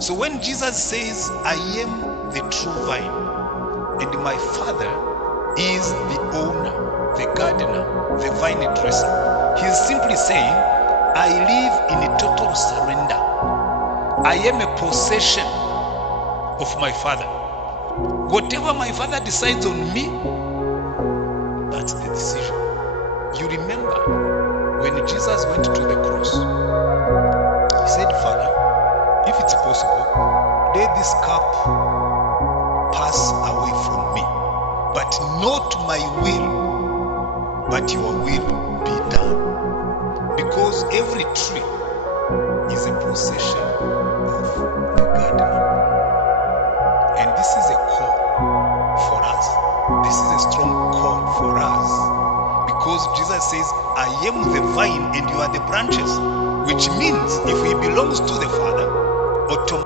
So when Jesus says, I am the true vine, and my Father is the owner, the gardener, the vine dresser, he's simply saying, I live in a total surrender. I am a possession of my Father. Whatever my Father decides on me, that's the decision. You remember when Jesus went to the cross, he said, Father, if it's possible, let this cup pass away from me. But not my will, but your will be done. Because every tree is a possession of the gardener. And this is a call for us. This is a strong call for us. Because Jesus says, I am the vine and you are the branches. Which means if he belongs to the Father, automatically